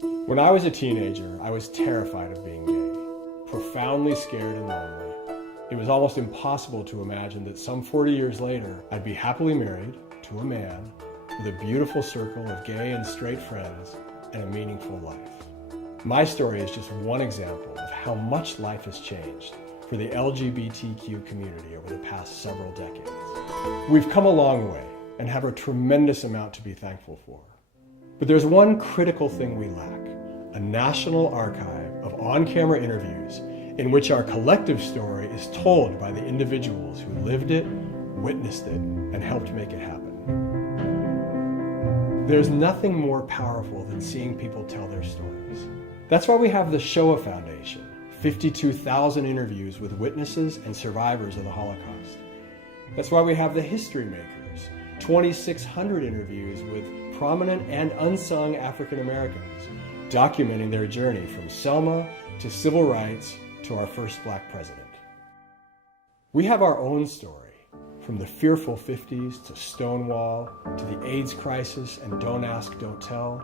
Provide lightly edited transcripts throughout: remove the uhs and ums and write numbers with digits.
When I was a teenager, I was terrified of being gay, profoundly scared and lonely. It was almost impossible to imagine that some 40 years later, I'd be happily married to a man with a beautiful circle of gay and straight friends and a meaningful life. My story is just one example of how much life has changed for the LGBTQ community over the past several decades. We've come a long way and have a tremendous amount to be thankful for. But there's one critical thing we lack: a national archive of on-camera interviews in which our collective story is told by the individuals who lived it, witnessed it, and helped make it happen. There's nothing more powerful than seeing people tell their stories. That's why we have the Shoah Foundation, 52,000 interviews with witnesses and survivors of the Holocaust. That's why we have the History Makers, 2,600 interviews with prominent and unsung African Americans, documenting their journey from Selma to civil rights to our first Black president. We have our own story, from the fearful 50s to Stonewall, to the AIDS crisis and Don't Ask, Don't Tell,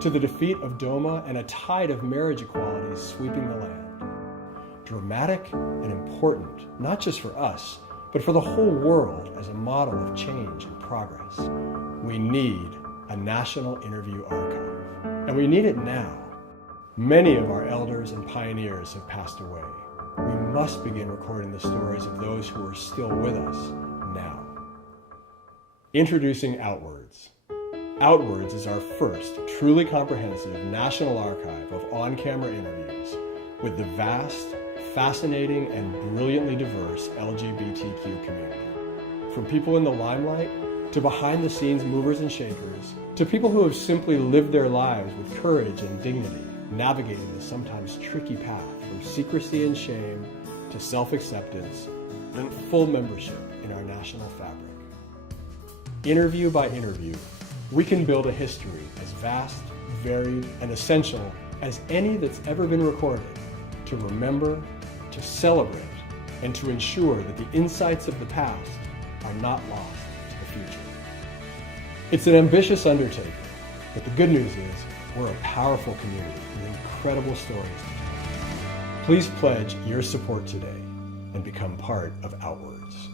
to the defeat of DOMA and a tide of marriage equalities sweeping the land. Dramatic and important, not just for us, but for the whole world as a model of change and progress. We need a national interview archive, and we need it now. Many of our elders and pioneers have passed away. We must begin recording the stories of those who are still with us now. Introducing OUTWORDS. OUTWORDS is our first truly comprehensive national archive of on-camera interviews with the vast, fascinating, and brilliantly diverse LGBTQ community. From people in the limelight, to behind-the-scenes movers and shakers, to people who have simply lived their lives with courage and dignity, navigating the sometimes tricky path from secrecy and shame to self-acceptance and full membership in our national fabric. Interview by interview, we can build a history as vast, varied, and essential as any that's ever been recorded, to remember, to celebrate, and to ensure that the insights of the past are not lost to the future. It's an ambitious undertaking, but the good news is we're a powerful community with incredible stories to tell. Please pledge your support today and become part of OUTWORDS.